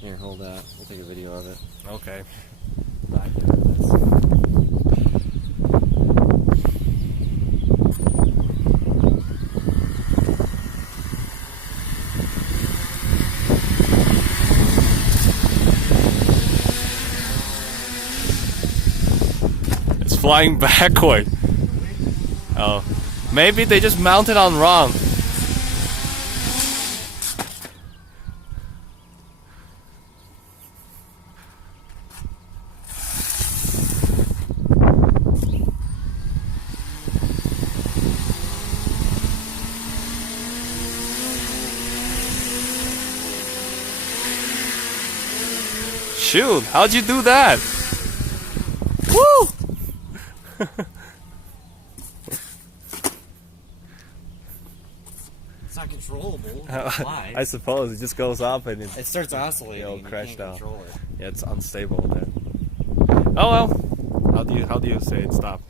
Here, hold that. We'll take a video of it. Okay. Back there, this. It's flying backward. Oh. Maybe they just mounted on wrong. Shoot, how'd you do that? Woo! It's not controllable. I suppose it just goes up and It starts oscillating. It'll You crash can't down. control it. Yeah, it's unstable there. Oh well. How do you say it stop?